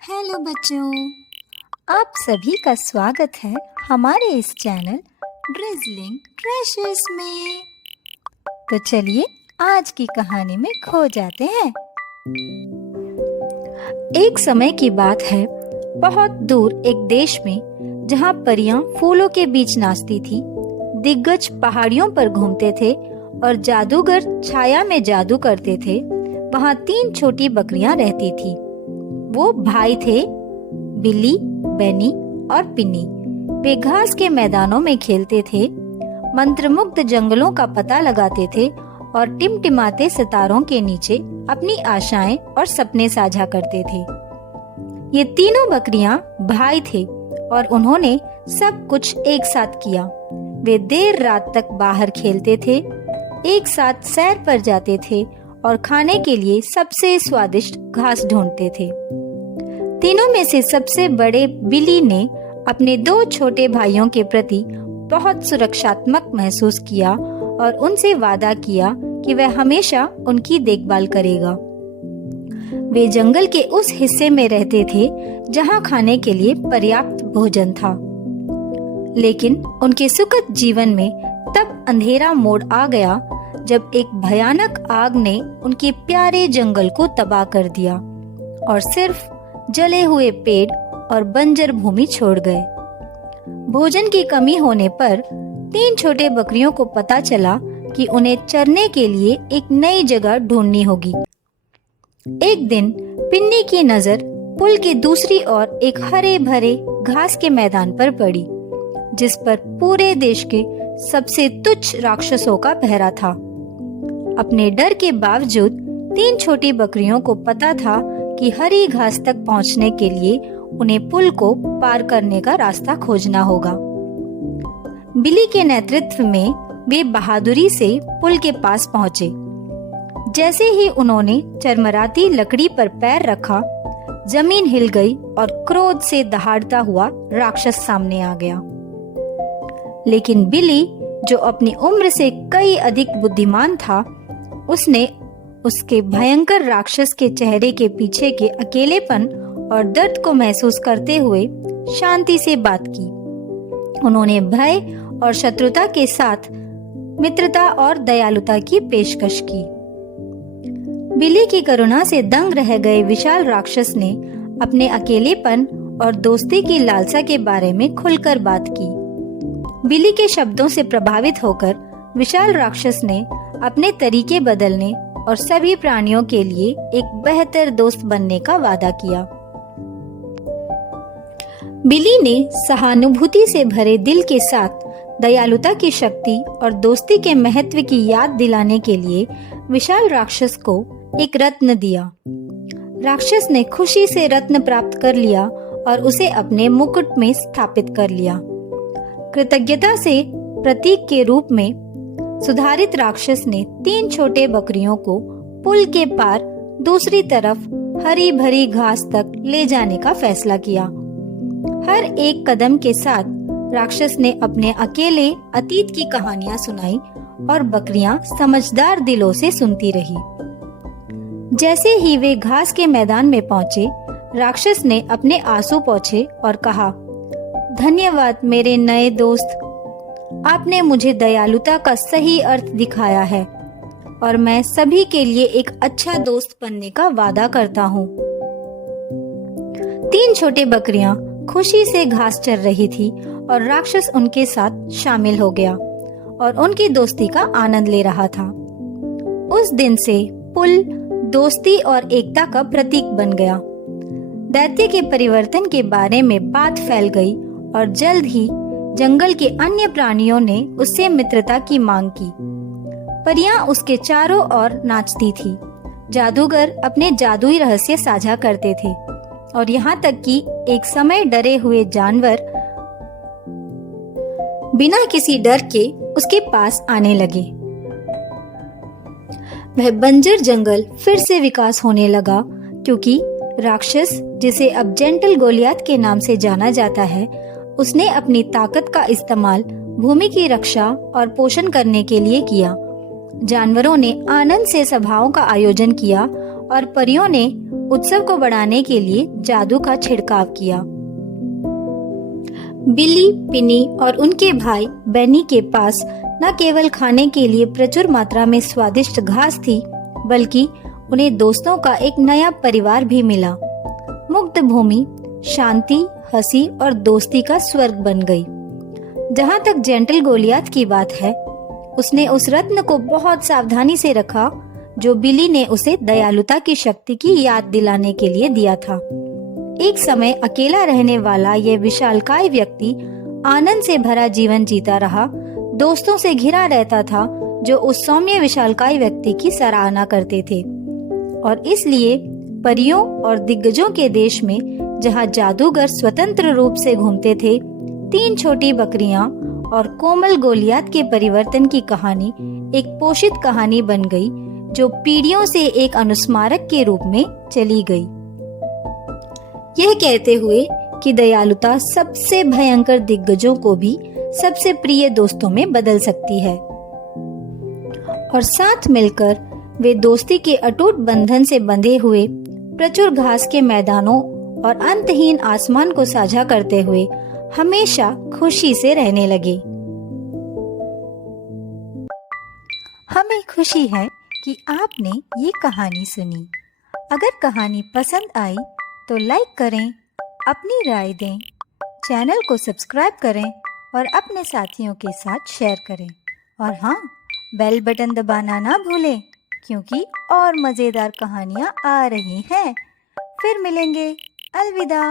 Hello बच्चों, आप सभी का स्वागत है हमारे इस चैनल ड्रिज़लिंग ट्रेशर्स में। तो चलिए आज की कहानी में खो जाते हैं। एक समय की बात है, बहुत दूर एक देश में जहाँ परियां फूलों के बीच नाचती थी, दिग्गज पहाड़ियों पर घूमते थे और जादूगर छाया में जादू करते थे। वहाँ 3 छोटी बकरियां रहती थी। वो भाई थे, बिल्ली, बेनी और पिन्नी। वे घास के मैदानों में खेलते थे, मंत्रमुग्ध जंगलों का पता लगाते थे और टिमटिमाते सितारों के नीचे अपनी आशाएं और सपने साझा करते थे। ये तीनों बकरियां भाई थे और उन्होंने सब कुछ एक साथ किया। वे देर रात तक बाहर खेलते थे, एक साथ सैर पर जाते थे और खाने के लिए सबसे स्वादिष्ट घास ढूंढते थे। तीनों में से सबसे बड़े बिली ने अपने 2 छोटे भाइयों के प्रति बहुत सुरक्षात्मक महसूस किया और उनसे वादा किया कि वह हमेशा उनकी देखभाल करेगा। वे जंगल के उस हिस्से में रहते थे जहां खाने के लिए पर्याप्त भोजन था। लेकिन उनके सुखद जीवन में तब अंधेरा मोड़ आ गया जब एक भयानक आग ने उनके प्यारे जंगल को तबाह कर दिया और सिर्फ जले हुए पेड़ और बंजर भूमि छोड़ गए। भोजन की कमी होने पर 3 छोटे बकरियों को पता चला कि उन्हें चरने के लिए एक नई जगह ढूंढनी होगी। एक दिन पिन्नी की नजर पुल के दूसरी ओर एक हरे भरे घास के मैदान पर पड़ी, जिस पर पूरे देश के सबसे तुच्छ राक्षसों का पहरा था। अपने डर के बावजूद 3 छोटी बकरियों को पता था कि हरी घास तक पहुंचने के लिए उन्हें पुल को पार करने का रास्ता खोजना होगा। बिली के नेतृत्व में वे बहादुरी से पुल के पास पहुंचे। जैसे ही उन्होंने चरमराती लकड़ी पर पैर रखा, जमीन हिल गई और क्रोध से दहाड़ता हुआ राक्षस सामने आ गया। लेकिन बिली, जो अपनी उम्र से कई अधिक बुद्धिमान था, उसने उसके भयंकर राक्षस के चेहरे के पीछे के अकेलेपन और दर्द को महसूस करते हुए शांति से बात की। उन्होंने भय और शत्रुता के साथ मित्रता और दयालुता की पेशकश की। बिली की करुणा से दंग रह गए विशाल राक्षस ने अपने अकेलेपन और दोस्ती की लालसा के बारे में खुलकर बात की। बिली के शब्दों से प्रभावित होकर विशाल राक्षस ने अपने तरीके बदलने और सभी प्राणियों के लिए एक बेहतर दोस्त बनने का वादा किया। बिली ने सहानुभूति से भरे दिल के साथ दयालुता की शक्ति और दोस्ती के महत्व की याद दिलाने के लिए विशाल राक्षस को एक रत्न दिया। राक्षस ने खुशी से रत्न प्राप्त कर लिया और उसे अपने मुकुट में स्थापित कर लिया। कृतज्ञता से प्रतीक के रूप में सुधारित राक्षस ने 3 छोटे बकरियों को पुल के पार दूसरी तरफ हरी भरी घास तक ले जाने का फैसला किया। हर एक कदम के साथ राक्षस ने अपने अकेले अतीत की कहानियां सुनाई और बकरियां समझदार दिलों से सुनती रही। जैसे ही वे घास के मैदान में पहुंचे, राक्षस ने अपने आंसू पोंछे और कहा, धन्यवाद मेरे नए दोस्त, आपने मुझे दयालुता का सही अर्थ दिखाया है और मैं सभी के लिए एक अच्छा दोस्त बनने का वादा करता हूँ। 3 छोटे बकरियां खुशी से घास चर रही थी और राक्षस उनके साथ शामिल हो गया और उनकी दोस्ती का आनंद ले रहा था। उस दिन से पुल दोस्ती और एकता का प्रतीक बन गया। दैत्य के परिवर्तन के बारे में बात फैल गई और जल्द ही जंगल के अन्य प्राणियों ने उससे मित्रता की मांग की। परियां उसके चारों ओर नाचती थी, जादूगर अपने जादुई रहस्य साझा करते थे और यहाँ तक कि एक समय डरे हुए जानवर बिना किसी डर के उसके पास आने लगे। वह बंजर जंगल फिर से विकास होने लगा क्योंकि राक्षस, जिसे अब जेंटल गोलियात के नाम से जाना जाता है, उसने अपनी ताकत का इस्तेमाल भूमि की रक्षा और पोषण करने के लिए किया। जानवरों ने आनंद से सभाओं का आयोजन किया और परियों ने उत्सव को बढ़ाने के लिए जादू का छिड़काव किया। बिली, पिनी और उनके भाई बेनी के पास न केवल खाने के लिए प्रचुर मात्रा में स्वादिष्ट घास थी, बल्कि उन्हें दोस्तों का एक नया परिवार भी मिला। मुक्त भूमि शांति, हंसी और दोस्ती का स्वर्ग बन गई। जहाँ तक जेंटल गोलियात की बात है, उसने उस रत्न को बहुत सावधानी से रखा जो बिली ने उसे दयालुता की शक्ति की याद दिलाने के लिए दिया था। एक समय अकेला रहने वाला यह विशालकाय व्यक्ति आनंद से भरा जीवन जीता रहा, दोस्तों से घिरा रहता था जो उस सौम्य विशालकाय व्यक्ति की सराहना करते थे। और इसलिए परियों और दिग्गजों के देश में जहाँ जादूगर स्वतंत्र रूप से घूमते थे, 3 छोटी बकरियां और कोमल गोलियात के परिवर्तन की कहानी एक पोषित कहानी बन गई, जो पीढ़ियों से एक अनुस्मारक के रूप में चली गई। यह कहते हुए कि दयालुता सबसे भयंकर दिग्गजों को भी सबसे प्रिय दोस्तों में बदल सकती है, और साथ मिलकर वे दोस्ती के अटूट बंधन से बंधे हुए प्रचुर घास के मैदानों और अंतहीन आसमान को साझा करते हुए हमेशा खुशी से रहने लगे। हमें खुशी है कि आपने ये कहानी सुनी। अगर कहानी पसंद आई तो लाइक करें, अपनी राय दें, चैनल को सब्सक्राइब करें और अपने साथियों के साथ शेयर करें। और हाँ, बेल बटन दबाना ना भूलें, क्योंकि और मज़ेदार कहानियाँ आ रही हैं। फिर मिलेंगे। अलविदा।